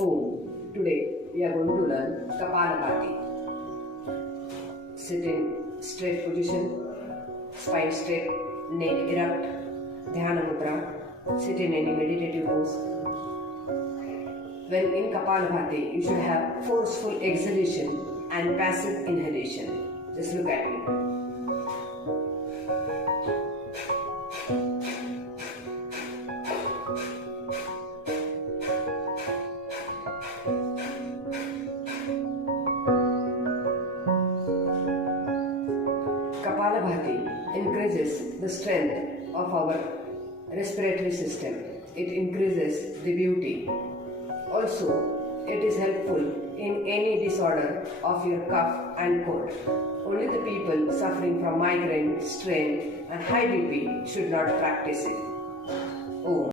Today we are going to learn Kapalbhati. Sit in straight position, spine straight, neck erect, Dhyana Mudra. Sit in any meditative pose. When in Kapalbhati, you should have forceful exhalation and passive inhalation. Just look at me. Kapalbhati increases the strength of our respiratory system. It increases the beauty. Also, it is helpful in any disorder of your cough and cold. Only the people suffering from migraine, strain and high BP should not practice it. Om.